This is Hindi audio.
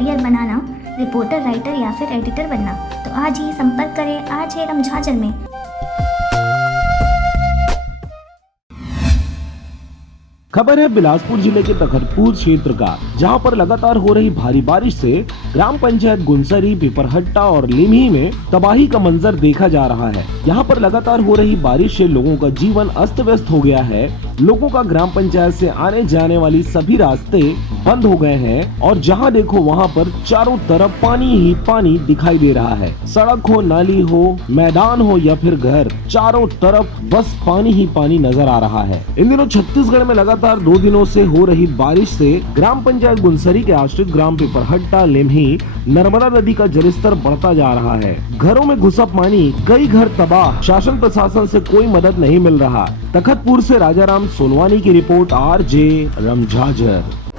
करियर बनाना, रिपोर्टर, राइटर या फिर एडिटर बनना, तो आज ही संपर्क करें आज है रमझाझर में। खबर है बिलासपुर जिले के तखतपुर क्षेत्र का, जहां पर लगातार हो रही भारी बारिश से ग्राम पंचायत गुनसरी, पिपरहट्टा और लिमही में तबाही का मंजर देखा जा रहा है। यहां पर लगातार हो रही बारिश से लोगों का जीवन अस्त व्यस्त हो गया है। लोगों का ग्राम पंचायत से आने जाने वाली सभी रास्ते बंद हो गए हैं और जहां देखो वहां पर चारों तरफ पानी ही पानी दिखाई दे रहा है। सड़क हो, नाली हो, मैदान हो या फिर घर, चारों तरफ बस पानी ही पानी नजर आ रहा है। इन दिनों छत्तीसगढ़ में लगातार 2 दिनों से हो रही बारिश से ग्राम पंचायत गुनसरी के आश्रित ग्राम पिपरहट्टा, लिमही नर्मदा नदी का जलस्तर बढ़ता जा रहा है। घरों में घुसा पानी, कई घर तबाह, शासन प्रशासन से कोई मदद नहीं मिल रहा। तखतपुर से राजाराम सोनवानी की रिपोर्ट, RJ रमझाझर।